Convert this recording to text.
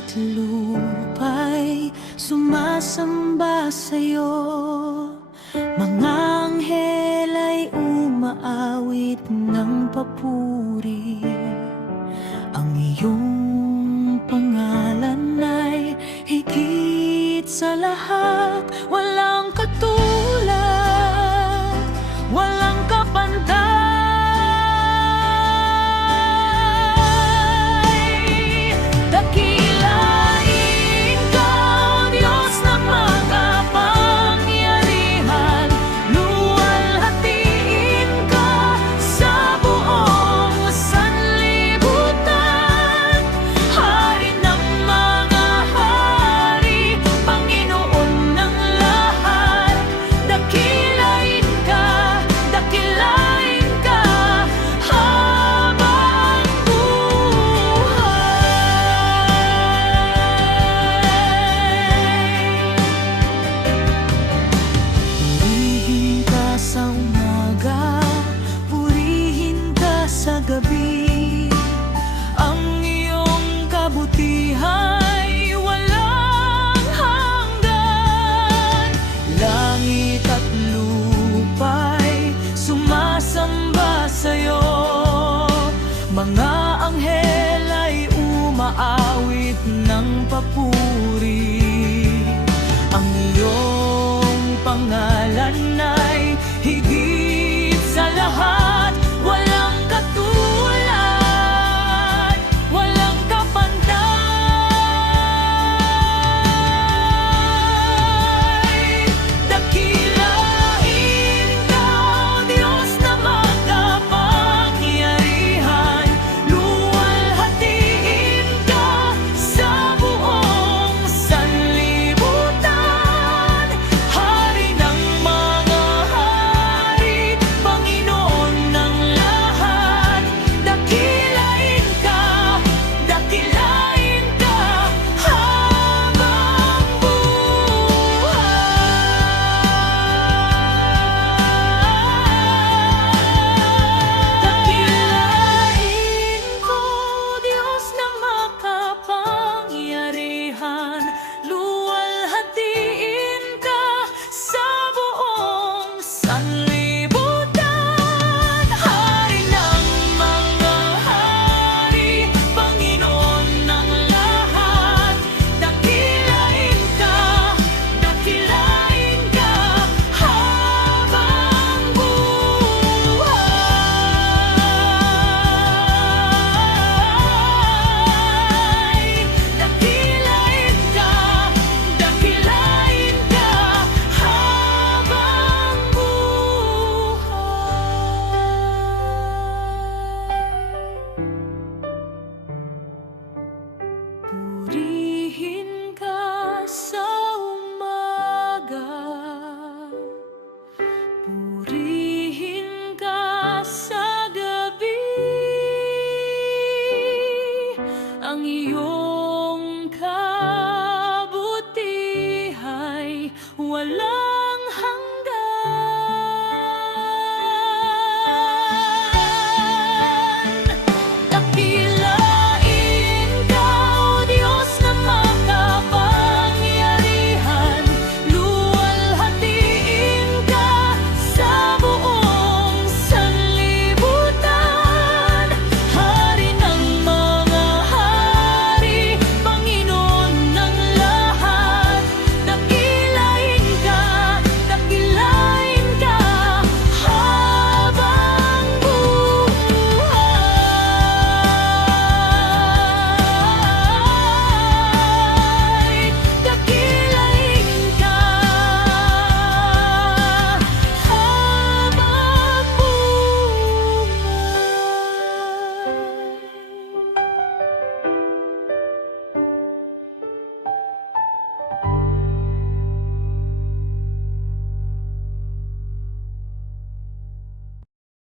at lupa'y sumasamba sa'yo. Mga anghel ay umaawit ng papuri. Ang iyong pangalan ay higit sa lahat, walang katulad, walang kapantay. Dakilain ka, O Diyos ng makapangyarihan, luwalhatiin ka sa buong sanlibutan. Hari ng mga hari, Panginoon ng lahat, dakilain ka habang buhay. Purihin ka sa umaga, purihin ka sa gabi. Ang iyong kabutihay walang hanggan. Langit at lupa'y sumasamba sa'yo. Mga anghel ay umaawit ng papuri. Ang iyong pangalan ay higit sa lahat, walang katulad, walang kapantay. Dakilain ka, O Diyos na makapangyarihan, luwalhatiin ka sa buong sanlibutan. Hari ng mga hari, Panginoon ng lahat, dakilain ka habang buhay. Dakilain ko, Diyos na makapangyarihan, luwalhatiin ka sa buong sanlibutan. Hari ng mga hari, Panginoon ng lahat, dakilain ka habang buhay. Dakilain ka habang buhay. Purihin ka sa umaga, purihin ka sa gabi. Ang iyong